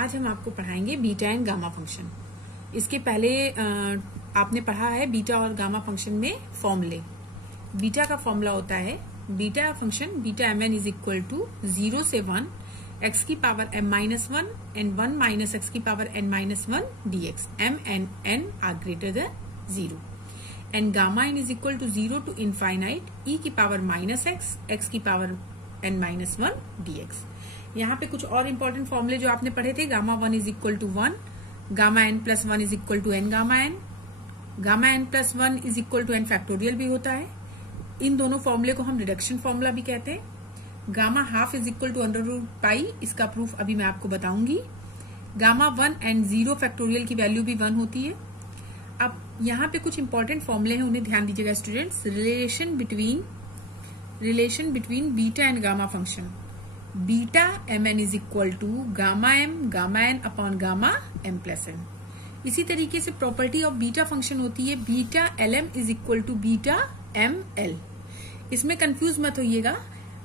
आज हम आपको पढ़ाएंगे बीटा एंड गामा फंक्शन। इसके पहले आपने पढ़ा है बीटा और गामा फंक्शन में फॉर्मूले। बीटा का फॉर्मूला होता है beta function beta mn is equal to 0 से 1 x की power m minus 1 and 1 minus x की power n minus 1 dx m and n are greater than 0 and gamma n is equal to 0 to infinite e की power minus x की power n minus 1 dx। यहाँ पे कुछ और important फॉर्मूले जो आपने पढ़े थे, gamma 1 is equal to 1, gamma n plus 1 is equal to n gamma n, gamma n plus 1 is equal to n factorial भी होता है। इन दोनों फॉर्मूले को हम रिडक्शन फॉर्मूला भी कहते हैं। Gamma half is equal to under root pi, इसका प्रूफ अभी मैं आपको बताऊंगी। गामा 1 एंड 0 फैक्टोरियल की वैल्यू भी 1 होती है। अब यहाँ पे कुछ इंपॉर्टेंट फॉर्मूले हैं, उन्हें ध्यान दीजिएगा students. Relation between beta and gamma function. Beta mn is equal to gamma n upon gamma m plus n। इसी तरीके से प्रॉपर्टी ऑफ बीटा फंक्शन होती है beta lm is equal to beta ml। इसमें कंफ्यूज मत होइएगा,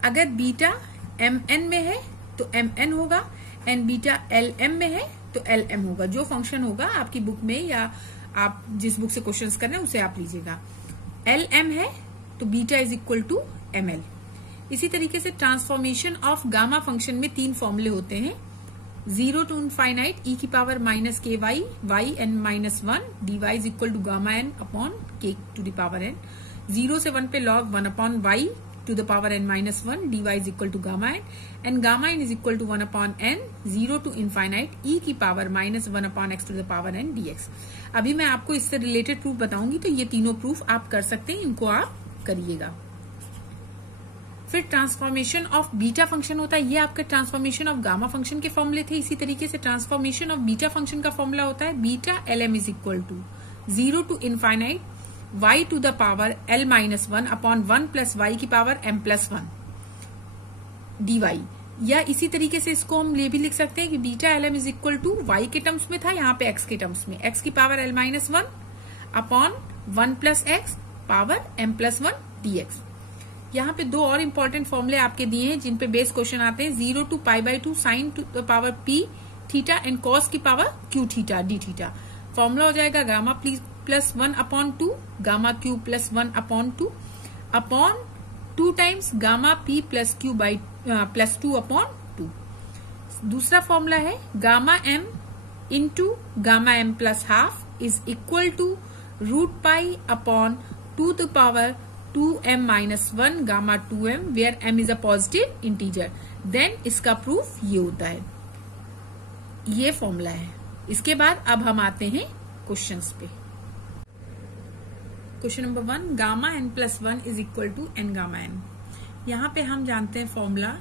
अगर beta mn में है तो mn होगा एंड बीटा lm में है तो lm होगा। जो फंक्शन होगा आपकी बुक में या आप जिस बुक से क्वेश्चंस कर रहे हैं उसे आप लीजिएगा। lm है तो beta is equal to ml। इसी तरीके से ट्रांसफॉर्मेशन ऑफ गामा फंक्शन में 3 फॉर्मूले होते हैं। 0 टू इनफाइनाइट e की power minus k y y n minus 1 d y is equal to gamma n upon k to the power n. 0 से 1 पे log 1 upon y to the power n minus 1 d y is equal to gamma and gamma n is equal to 1 upon n 0 to infinite e की power minus 1 upon x to the power n d x. अभी मैं आपको इससे related proof बताऊंगी, तो ये तीनों proof आप कर सकते हैं, इनको आप करिएगा। फिर ट्रांसफॉर्मेशन ऑफ बीटा फंक्शन होता है, ये आपका ट्रांसफॉर्मेशन ऑफ गामा फंक्शन के फॉर्मूले थे। इसी तरीके से ट्रांसफॉर्मेशन ऑफ बीटा फंक्शन का फॉर्मूला होता है beta lm is equal to 0 to infinite y to the power l minus 1 upon 1 plus y की पावर m प्लस 1 dy। या इसी तरीके से इसको हम ये भी लिख सकते हैं कि beta lm is equal to y के टर्म्स में था, यहाँ पे x के टर्म्स में x की power l minus 1 upon 1 plus x power m plus 1 dx। यहाँ पे 2 और इम्पोर्टेंट फॉर्मूले आपके दिए हैं जिन पे बेस क्वेश्चन आते हैं। 0 to pi by 2 sine to the power p theta and cos की power q theta d theta. Formula हो जाएगा gamma plus 1 upon 2 gamma q plus 1 upon 2 upon 2 times gamma p plus q by plus 2 upon 2। दूसरा फॉर्मूला है gamma m into gamma m plus half is equal to root pi upon 2 to power 2m minus 1 gamma 2m where m is a positive integer. Then इसका proof ये होता है, ये formula है। इसके बाद अब हम आते हैं क्वेश्चंस पे। Question number 1, gamma n plus 1 is equal to n gamma n। यहाँ पे हम जानते हैं formula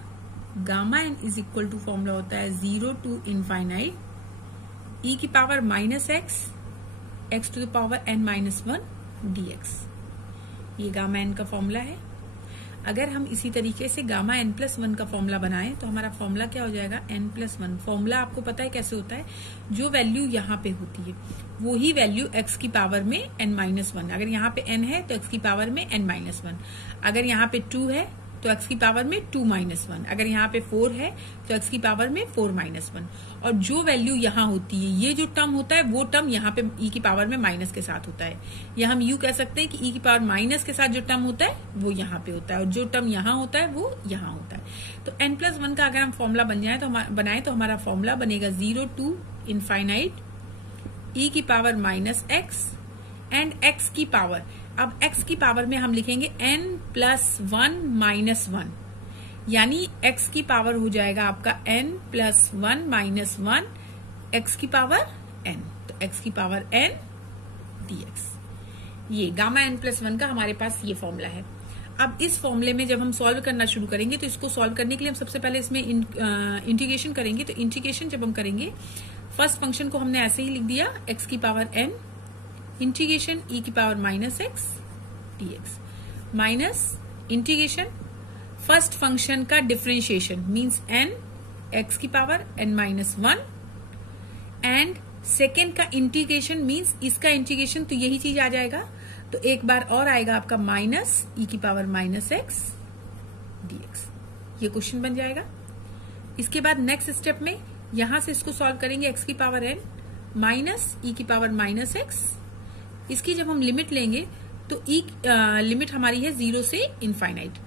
gamma n is equal to formula होता है 0 टू इनफाइनाइट e की power minus x to the power n minus 1 dx। ये गामा n का फॉर्मूला है। अगर हम इसी तरीके से गामा n प्लस 1 का फॉर्मूला बनाएं तो हमारा फॉर्मूला क्या हो जाएगा, n प्लस 1। फॉर्मूला आपको पता है कैसे होता है, जो वैल्यू यहाँ पे होती है वो ही वैल्यू x की पावर में n माइनस 1। अगर यहाँ पे n है तो x की पावर में n माइनस 1, अगर यहाँ पे 2 है तो x की पावर में 2 माइनस 1, अगर यहाँ पे 4 है तो x की पावर में 4 माइनस 1। और जो वैल्यू यहाँ होती है, ये जो टर्म होता है वो टर्म यहाँ पे e की पावर में माइनस के साथ होता है। या हम यूं कह सकते हैं कि e की पावर माइनस के साथ जो टर्म होता है वो यहाँ पे होता है और जो टर्म यहाँ होता है वो यहाँ होता है। तो n प्लस 1 का अगर हम फॉर्मूला बनाए तो हमारा फॉर्मूला बनेगा 0 टू इनफाइनाइट e की power minus x and x की पावर। अब x की पावर में हम लिखेंगे n प्लस 1 माइनस 1, यानी x की पावर हो जाएगा आपका n प्लस 1 माइनस 1 x की पावर n, तो x की पावर n dx। ये गामा n प्लस 1 का हमारे पास ये फॉर्मूला है। अब इस फॉर्मूले में जब हम सॉल्व करना शुरू करेंगे तो इसको सॉल्व करने के लिए हम सबसे पहले इसमें इंटीग्रेशन करेंगे। तो इंटीग्रेशन जब हम करेंगे, फर्स्ट फंक्शन को हमने ऐसे ही लिख दिया x की पावर n इंटीग्रेशन e की power minus x dx minus integration first function का डिफरेंशिएशन मींस n x की power n minus 1 and second का इंटीग्रेशन मींस इसका इंटीग्रेशन, तो यही चीज आ जाएगा। तो एक बार और आएगा आपका माइनस e की पावर माइनस x dx। ये क्वेश्चन बन जाएगा। इसके बाद नेक्स्ट स्टेप में यहां से इसको सॉल्व करेंगे x की पावर n माइनस e की पावर माइनस x। इसकी जब हम लिमिट लेंगे तो लिमिट हमारी है 0 से इनफाइनाइट।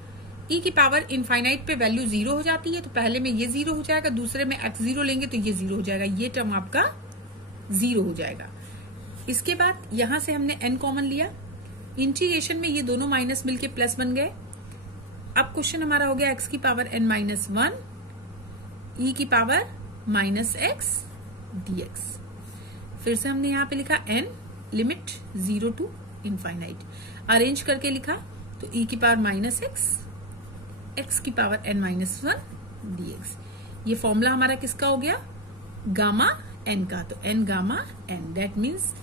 e की पावर इनफाइनाइट पे वैल्यू 0 हो जाती है, तो पहले में ये 0 हो जाएगा, दूसरे में x0 लेंगे तो ये 0 हो जाएगा, ये टर्म आपका 0 हो जाएगा। इसके बाद यहां से हमने n कॉमन लिया, इंटीग्रेशन में ये दोनों माइनस मिलके प्लस बन गए। अब क्वेश्चन हमारा हो गया x की पावर n माइनस 1 e की पावर माइनस x dx। फिर से हमने यहाँ पे लिखा n limit 0 to infinite, arrange करके लिखा तो e की पावर माइनस x की पावर n माइनस 1 dx। ये फॉर्मूला हमारा किसका हो गया, गामा n का, तो n gamma n, that means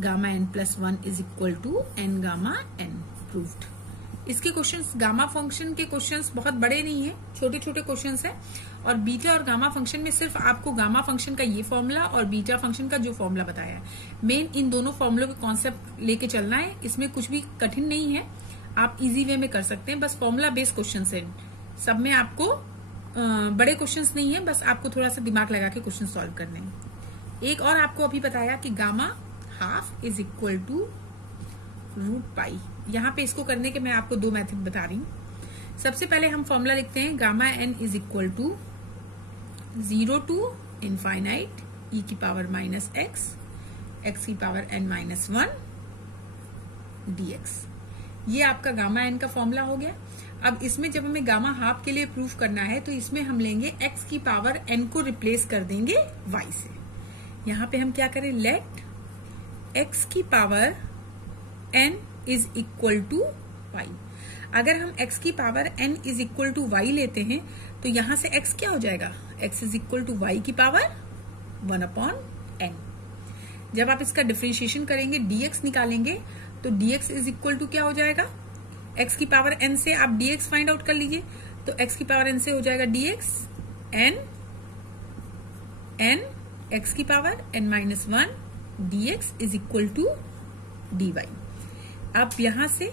gamma n plus 1 is equal to n gamma n proved. इसके क्वेश्चंस, गामा फंक्शन के क्वेश्चंस बहुत बड़े नहीं है, छोटे छोटे क्वेश्चंस है। और बीटा और गामा फंक्शन में सिर्फ आपको गामा फंक्शन का ये फॉर्मूला और बीटा फंक्शन का जो फॉर्मूला बताया है, मेन इन दोनों फॉर्मूलों के कॉन्सेप्ट लेके चलना है। इसमें कुछ भी कठिन नहीं है, आप इजी वे में कर सकते हैं। बस फॉर्मूला बेस्ड क्वेश्चन है, सब में आपको बड़े क्वेश्चंस नहीं है, बस आपको थोड़ा सा दिमाग लगा के क्वेश्चन सॉल्व करने हैं। एक और आपको अभी बताया कि gamma half is equal to root pi. यहाँ पे इसको करने के मैं आपको दो मेथड बता रही हूँ। सबसे पहले हम फॉर्मूला लिखते हैं, gamma n is equal to 0 to infinite e की पावर माइनस x की पावर n माइनस 1 dx। ये आपका गामा n का फॉर्मूला हो गया। अब इसमें जब हमें गामा हाफ के लिए प्रूफ करना है तो इसमें हम लेंगे x की पावर n को रिप्लेस कर देंगे y से। यहाँ पे हम क्या करें, लेट x की power n is equal to y। अगर हम x की power n is equal to y लेते हैं तो यहां से x क्या हो जाएगा, x is equal to y की पावर 1/n। जब आप इसका डिफरेंशिएशन करेंगे, dx निकालेंगे, तो dx इज इक्वल टू क्या हो जाएगा, x की पावर n से आप dx फाइंड आउट कर लीजिए, तो x की पावर n से हो जाएगा dx n x की power n minus 1 dx is equal to dy। अब यहां से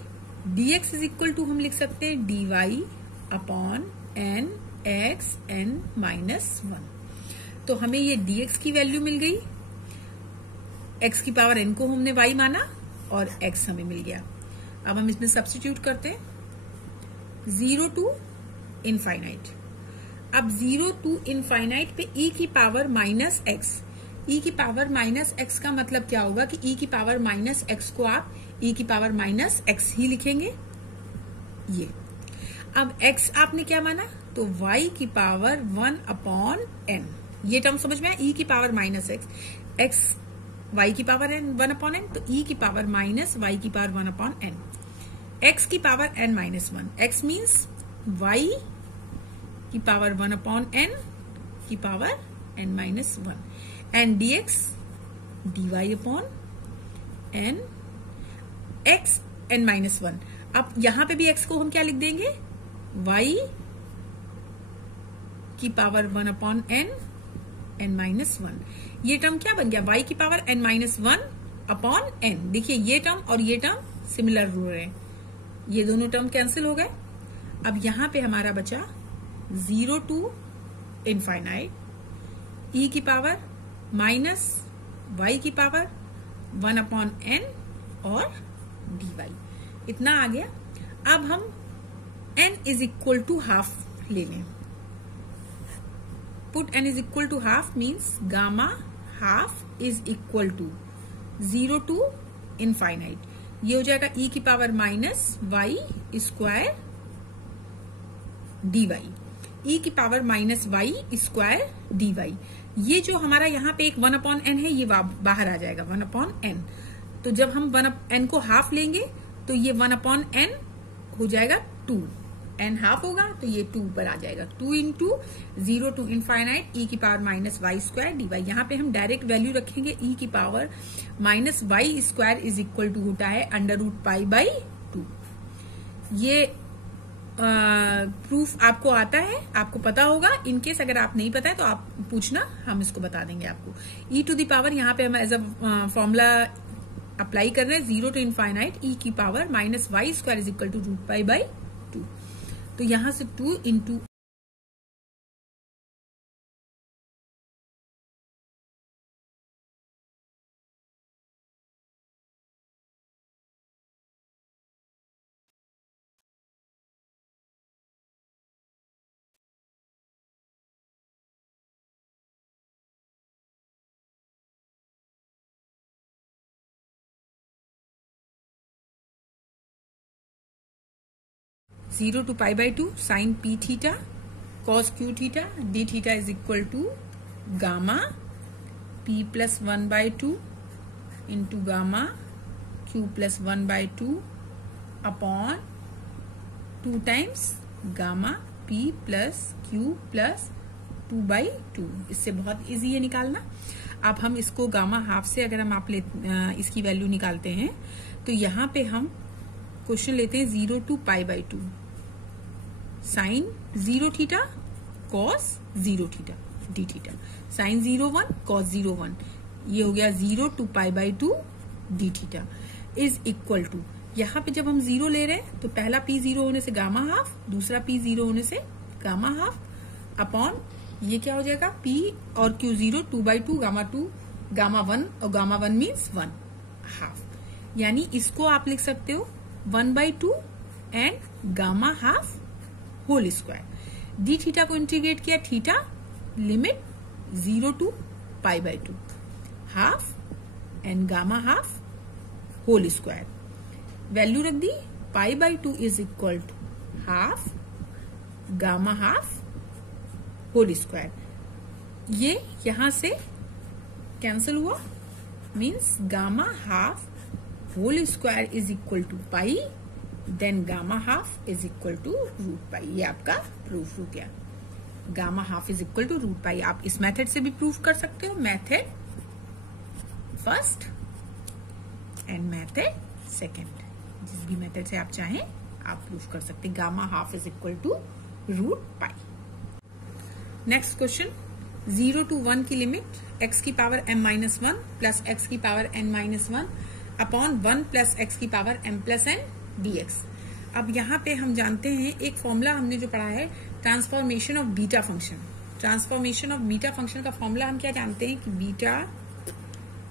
dx इज इक्वल टू हम लिख सकते हैं dy upon n x n minus 1। तो हमें ये dx की वैल्यू मिल गई, x की पावर n को हमने y माना और x हमें मिल गया। अब हम इसमें सब्स्टिट्यूट करते हैं, 0 टू इनफाइनाइट। अब 0 टू इनफाइनाइट पे e की पावर माइनस x, e की पावर माइनस x का मतलब क्या होगा कि e की पावर माइनस x को आप e की पावर माइनस x ही लिखेंगे। ये अब x आपने क्या माना, तो y की पावर 1/n। ये टर्म समझ में आया, e की पावर माइनस x y की पावर n 1/n, तो e की पावर माइनस y की पावर 1/n, x की power n minus 1, x means y की पावर 1/n की power n minus 1 and dx dy upon n x n minus 1। अब यहां पे भी x को हम क्या लिख देंगे, y की पावर 1/n n माइनस 1। ये टर्म क्या बन गया, y की पावर n माइनस 1/n। देखिए ये टर्म और ये टर्म सिमिलर हो रहे हैं, ये दोनों टर्म कैंसिल हो गए। अब यहां पे हमारा बचा 0 टू इनफाइनाइट e की पावर माइनस y की पावर 1/n और dy, इतना आ गया। अब हम n is equal to half ले लें, put n is equal to half means gamma half is equal to 0 to infinite, ये हो जाएगा e की power minus y square dy, e की power minus y square dy। ये जो हमारा यहाँ पे एक 1/n है, ये बाहर आ जाएगा 1/n। तो जब हम 1n को हाफ लेंगे तो ये 1/n हो जाएगा 2, n हाफ होगा तो ये 2 पर आ जाएगा, 2 इंटू 0 टू इनफाइनाइट e की power minus y square dy। यहाँ पे हम डायरेक्ट वैल्यू रखेंगे, e की power minus y square is equal to होता है √π/2। ये प्रूफ आपको आता है, आपको पता होगा। इनकेस अगर आप नहीं पता है तो आप पूछना, हम इसको बता देंगे आपको। e टू द पावर यहाँ पे हम एज अ फॉर्मूला अप्लाई कर रहे हैं, 0 टू इनफाइनाइट e की power minus y square is equal to √π/2। तो यहां से 2 into 0 to pi by 2 sin p theta cos q theta d theta is equal to gamma p plus 1 by 2 into gamma q plus 1 by 2 upon 2 times gamma p plus q plus 2 by 2। इससे बहुत easy है निकालना। अब हम इसको gamma half से अगर हम इसकी वैल्यू निकालते हैं तो यहाँ पे हम क्वेश्चन लेते हैं 0 to pi by 2 sine 0 theta cos 0 theta d theta sine 0 1 cos 0 1 ये हो गया 0 to pi by 2 d theta is equal to, यहाँ पे जब हम 0 ले रहे हैं तो पहला p 0 होने से गामा हाफ, दूसरा p 0 होने से गामा हाफ अपॉन ये क्या हो जाएगा p और q 0 2 by 2 गामा 2 गामा 1 और गामा 1 मीन्स 1 हाफ, यानी इसको आप लिख सकते हो 1 by 2 and gamma half whole square. D theta को इंटीग्रेट किया, theta limit 0 to pi by 2 half and gamma half whole square. Value रख दी, pi by 2 is equal to half gamma half whole square. ये यहां से cancel हुआ, means gamma half whole square is equal to pi, then gamma half is equal to root pi. ये आपका proof हो गया, gamma half is equal to root pi. आप इस मेथड से भी प्रूफ कर सकते हो, method first and method second, जिस भी मेथड से आप चाहें आप प्रूफ कर सकते हैं। Gamma half is equal to root pi. Next question, 0 to 1 की लिमिट x की power m minus 1 plus x की power n minus 1 upon 1 plus x की power m plus n dx। अब यहाँ पे हम जानते हैं एक फॉर्मूला हमने जो पढ़ा है, transformation of beta function. Transformation of beta function का फॉर्मूला हम क्या जानते हैं कि beta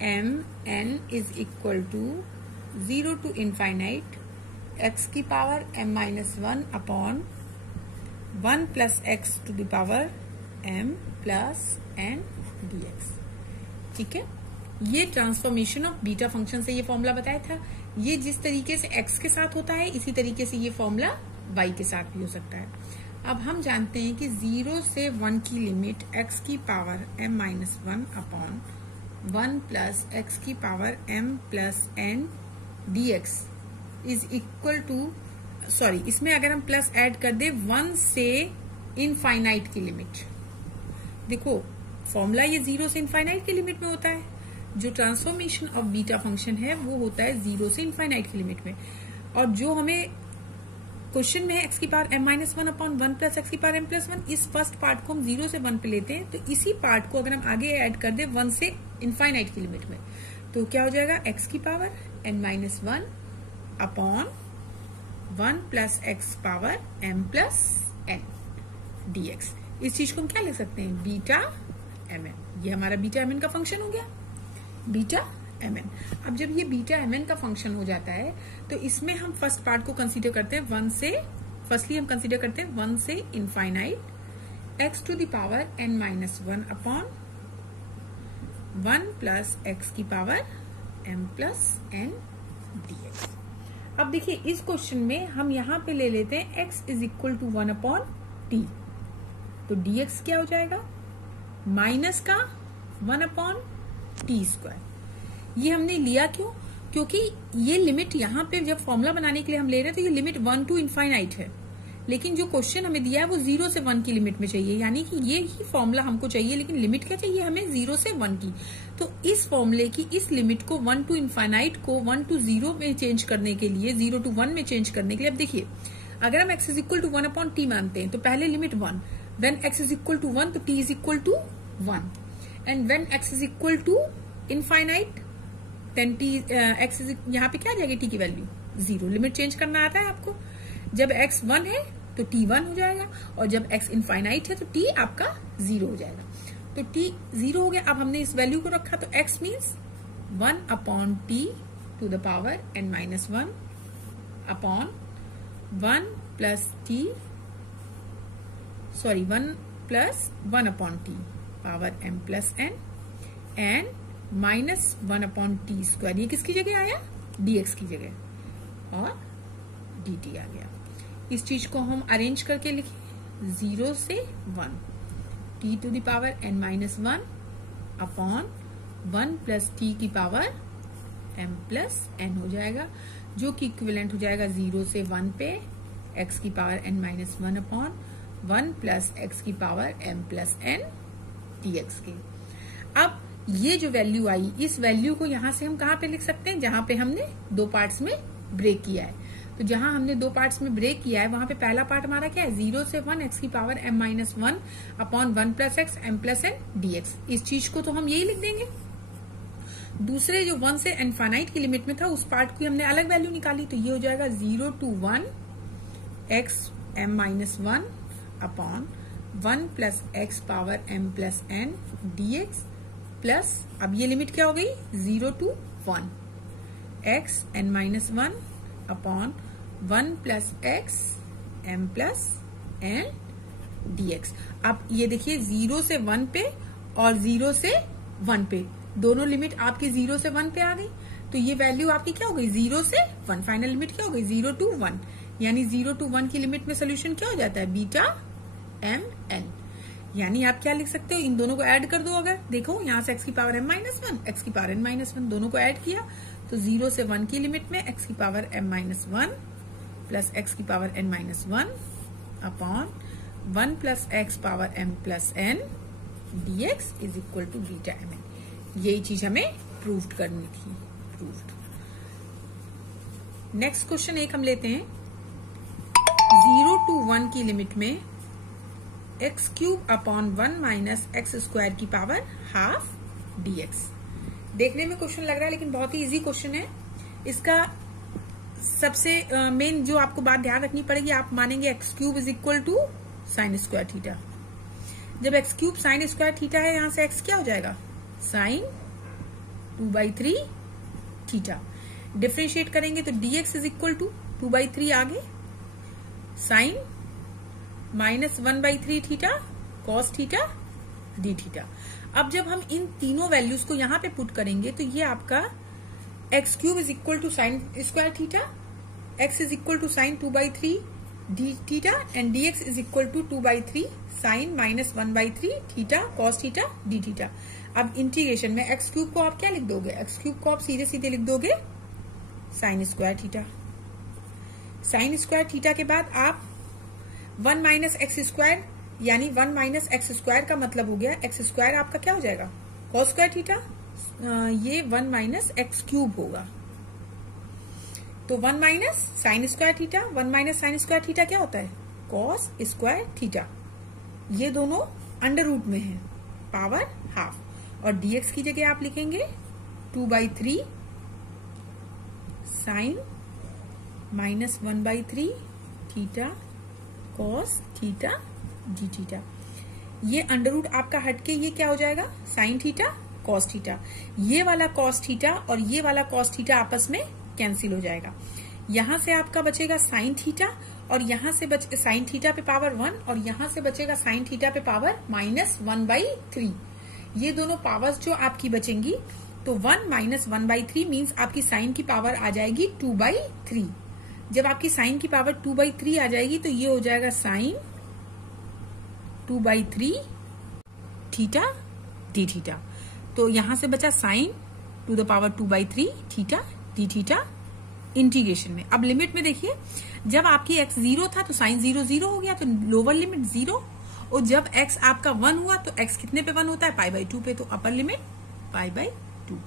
m n is equal to 0 to infinite x की power m minus 1 upon 1 plus x to the power m plus n dx। ठीक है, ये ट्रांसफॉर्मेशन ऑफ बीटा फंक्शन से ये फॉर्मूला बताया था। ये जिस तरीके से x के साथ होता है इसी तरीके से ये फॉर्मूला y के साथ भी हो सकता है। अब हम जानते हैं कि 0 से 1 की लिमिट x की power m minus 1 upon 1 plus x की power m plus n dx is equal to, sorry इसमें अगर हम प्लस ऐड कर दे 1 से इनफाइनाइट की लिमिट, देखो फॉर्मूला ये 0 से इनफाइनाइट की लिमिट में होता है, जो ट्रांसफॉर्मेशन ऑफ बीटा फंक्शन है वो होता है 0 से इनफाइनाइट की लिमिट में। और जो हमें क्वेश्चन में है x की power m minus 1 upon 1 plus x की पावर m प्लस 1, इस फर्स्ट पार्ट को हम 0 से 1 पे लेते हैं, तो इसी पार्ट को अगर हम आगे ऐड कर दे 1 से इनफाइनाइट की लिमिट में तो क्या हो जाएगा x की power n minus 1 upon 1 plus x power m plus n dx। इस चीज को हम क्या लिख सकते हैं, बीटा mn। ये हमारा बीटा mn का फंक्शन हो गया, बीटा mn। अब जब ये बीटा mn का फंक्शन हो जाता है तो इसमें हम फर्स्ट पार्ट को कंसीडर करते हैं 1 से, फर्स्टली हम कंसीडर करते हैं 1 से infinite x to the power n minus 1 upon 1 plus x की power m plus n dx। अब देखिए इस क्वेश्चन में हम यहाँ पे ले लेते हैं x is equal to 1 upon t, तो dx क्या हो जाएगा, माइनस का 1 अपॉन टी स्क्वायर। ये हमने लिया क्यों, क्योंकि ये लिमिट यहाँ पे जब फॉर्मूला बनाने के लिए हम ले रहे हैं तो ये लिमिट 1 टू इनफाइनाइट है, लेकिन जो क्वेश्चन हमें दिया है वो 0 से 1 की लिमिट में चाहिए, यानी कि ये ही फॉर्मूला हमको चाहिए, लेकिन लिमिट क्या चाहिए हमें 0 से 1 की। तो इस फॉर्मूले की इस लिमिट को 1 टू इनफाइनाइट को 1 टू 0 में चेंज करने के लिए, 0 टू 1 में चेंज करने के लिए, अब देखिए अगर हम x is equal to 1 upon t मानते हैं तो पहले limit 1, when x is equal to 1 तो t is equal to 1, and when x is equal to infinite then t x is यहाँ पे क्या आ जाएगी t की वैल्यू 0। लिमिट चेंज करना आता है आपको, जब x 1 है तो t 1 हो जाएगा, और जब x इनफाइनाइट है तो t आपका 0 हो जाएगा। तो t 0 हो गया। अब हमने इस वैल्यू को रखा तो x means 1 upon t to the power n minus 1 upon 1 plus t, sorry 1 plus 1 upon t power m plus n and minus 1 upon t square. ये किसकी जगह आया, dx की जगह, और dt आ गया। इस चीज को हम अरेंज करके लिखें 0 से 1 t to the power n minus 1 upon 1 plus t की पावर m प्लस n हो जाएगा, जो कि इक्विवेलेंट हो जाएगा 0 से 1 पे x की power n minus 1 upon 1 plus x की power m plus n dx के। अब ये जो वैल्यू आई, इस वैल्यू को यहां से हम कहां पे लिख सकते हैं, जहां पे हमने दो पार्ट्स में ब्रेक किया है। तो जहां हमने दो पार्ट्स में ब्रेक किया है वहां पे पहला पार्ट हमारा क्या है, 0 से 1 x की power m minus 1 upon 1 plus x m plus n dx। इस चीज को तो हम यही लिख देंगे। दूसरे जो 1 से इनफाइनाइट की लिमिट में था उस पार्ट की हमने अलग वैल्यू निकाली, तो ये हो जाएगा 0 to 1 x m minus 1 upon 1 plus x power m plus n dx plus, अब ये लिमिट क्या हो गई, 0 to 1 x n minus 1 upon 1 plus x m plus n dx। अब ये देखिए 0 से 1 पे और 0 से 1 पे दोनों लिमिट आपकी 0 से 1 पे आ गई, तो ये वैल्यू आपकी क्या हो गई, 0 से 1। फाइनल लिमिट क्या हो गई, 0 to 1, यानी 0 to 1 की लिमिट में सोल्यूशन क्या हो जाता है, बीटा m n। यानी आप क्या लिख सकते हो, इन दोनों को ऐड कर दो। अगर देखो यहाँ से x की पावर m माइनस 1 x की पावर n माइनस 1 दोनों को ऐड किया तो 0 से 1 की लिमिट में x की power m minus 1 plus x की power n minus 1 upon 1 plus x power m plus n dx is equal to beta m n। यही चीज हमें प्रूव करनी थी, प्रूव्ड। नेक्स्ट क्वेश्चन एक हम लेते हैं, 0 to 1 की लिमिट में x cube upon 1 minus x square की पावर हाफ dx। देखने में क्वेश्चन लग रहा है लेकिन बहुत ही इजी क्वेश्चन है। इसका सबसे मेन जो आपको बात ध्यान रखनी पड़ेगी, आप मानेंगे x cube is equal to sine square theta. जब x cube sine square theta है, यहां से x क्या हो जाएगा, साइन 2/3 थीटा। डिफ्रेंशिएट करेंगे तो dx इज इक्वल टू 2/3 आगे sine minus 1/3 theta cos theta d theta. अब जब हम इन तीनों वैल्यूज को यहां पे पुट करेंगे तो ये आपका x cube is equal to sine square theta, x is equal to sine 2/3 d theta and dx is equal to 2/3 sine minus 1/3 theta cos theta d theta. अब इंटीग्रेशन में एक्स क्यूब को आप क्या लिख दोगे, एक्स क्यूब को आप सीधे सीधे लिख दोगे sign square theta. Sign square theta के बाद आप 1 माइनस एक्स स्क्वायर, यानी 1 माइनस एक्स स्क्वायर का मतलब हो गया एक्स स्क्वायर आपका क्या हो जाएगा, कॉस स्क्वायर थीटा। ये 1 माइनस एक्स क्यूब होगा, तो 1 minus sign square theta, 1 minus sign square theta क्या होता है, कॉस स्क्वायर थीटा। ये दोनों अंडर रूट में है, पावर हाफ, और dx की जगह आप लिखेंगे 2/3 sine minus 1/3 theta cos theta d theta. ये अंडर रूट आपका हटके ये क्या हो जाएगा, साइन थीटा कॉस थीटा। ये वाला कॉस थीटा और ये वाला कॉस थीटा आपस में कैंसिल हो जाएगा। यहां से आपका बचेगा साइन थीटा और यहां से साइन थीटा पे पावर 1 और यहां से बचेगा साइन थीटा पे पावर माइनस 1/3। ये दोनों पावर्स जो आपकी बचेंगी, तो 1 माइनस 1/3 मीन्स आपकी साइन की पावर आ जाएगी 2/3। जब आपकी साइन की पावर 2/3 आ जाएगी तो ये हो जाएगा साइन 2/3 थीटा डी थीटा। तो यहां से बचा sign to the power 2/3 theta d theta integration में। अब लिमिट में देखिए, जब आपकी x 0 था तो साइन 0 0 हो गया, तो लोअर लिमिट 0, और जब x आपका 1 हुआ तो x कितने पे 1 होता है, π/2 पे, तो अपर लिमिट π/2।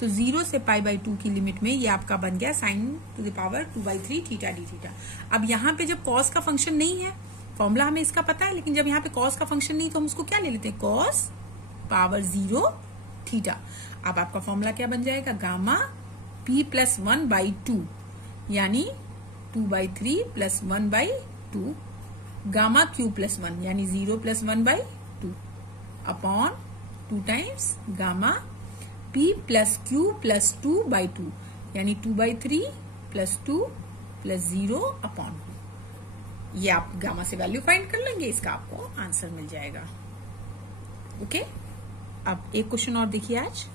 तो 0 से π/2 की लिमिट में ये आपका बन गया sign to the power 2/3 theta d theta. अब यहाँ पे जब कॉस का फंक्शन नहीं है, फॉर्मूला हमें इसका पता है, लेकिन जब यहाँ पे कॉस का फंक्शन नहीं तो हम उसको क्या ले लेते हैं, कॉस पावर 0 थीटा। अब आपका फॉर्मूला क्या बन जाएगा, गामा p प्लस 1/2 यानी 2/3 प्लस 1/2 गामा क्यू प्लस 1 यानी 0 plus 1/2 upon 2 times gamma p plus q plus 2/2 यानी 2/3 प्लस 2 प्लस 0 अपॉन 2। ये आप गामा से वैल्यू फाइंड कर लेंगे, इसका आपको आंसर मिल जाएगा। ओके, अब एक क्वेश्चन और देखिए आज।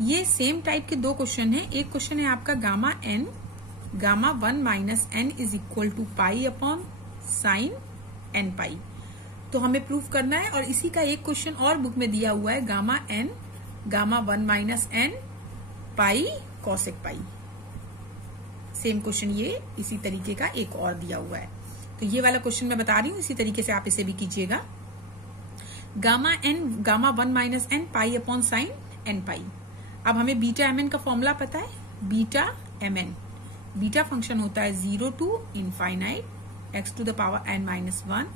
ये सेम टाइप के दो क्वेश्चन है। एक क्वेश्चन है आपका gamma n gamma 1 minus n is equal to pi upon sine N pi. तो हमें प्रूफ करना है, और इसी का एक क्वेश्चन और बुक में दिया हुआ है, gamma N gamma 1 minus N pi cosec pi. Same question ये इसी तरीके का एक और दिया हुआ है। तो ये वाला क्वेश्चन मैं बता रही हूं, इसी तरीके से आप इसे भी कीजिएगा। गामा एन गामा 1 माइनस एन पाई अपॉन साइन एन पाई। अब हमें बीटा एम एन का फॉर्मूला पता है, beta m n, beta function होता है 0 to infinite x to the power n minus 1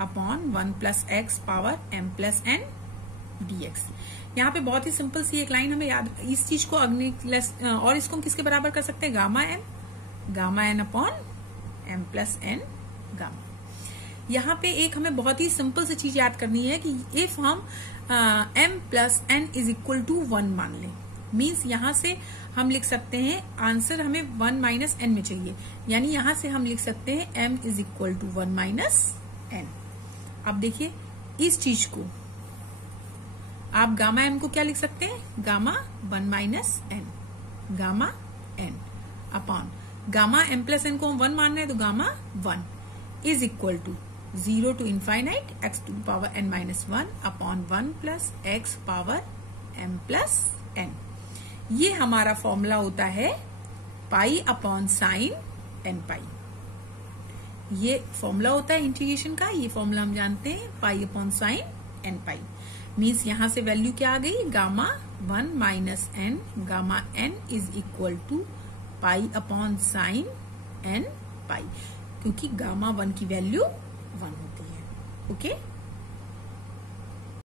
upon 1 plus x power m plus n dx। यहाँ पे बहुत ही सिंपल सी एक लाइन हमें याद, इस चीज को और इसको हम किसके बराबर कर सकते हैं, gamma n upon m plus n gamma. यहाँ पे एक हमें बहुत ही सिंपल सी चीज याद करनी है कि इफ हम m plus n is equal to 1 मान लें, मीन्स यहां से हम लिख सकते हैं, आंसर हमें 1 माइनस एन में चाहिए, यानी यहां से हम लिख सकते हैं m is equal to 1 minus n. अब देखिए इस चीज को आप गामा m को क्या लिख सकते हैं, gamma 1 minus n gamma n upon gamma m plus n को हम 1 मान रहे हैं, तो gamma 1 is equal to 0 to infinite x to power n minus 1 upon 1 plus x power m plus n. ये हमारा फॉर्मूला होता है pi upon sine N pi. ये फॉर्मूला होता है इंटीग्रेशन का, ये फॉर्मूला हम जानते हैं, pi upon sine N pi. Means यहां से वैल्यू क्या आ गई, gamma 1 minus n gamma n is equal to pi upon sine N pi, क्योंकि गामा 1 की वैल्यू 1 होती है। ओके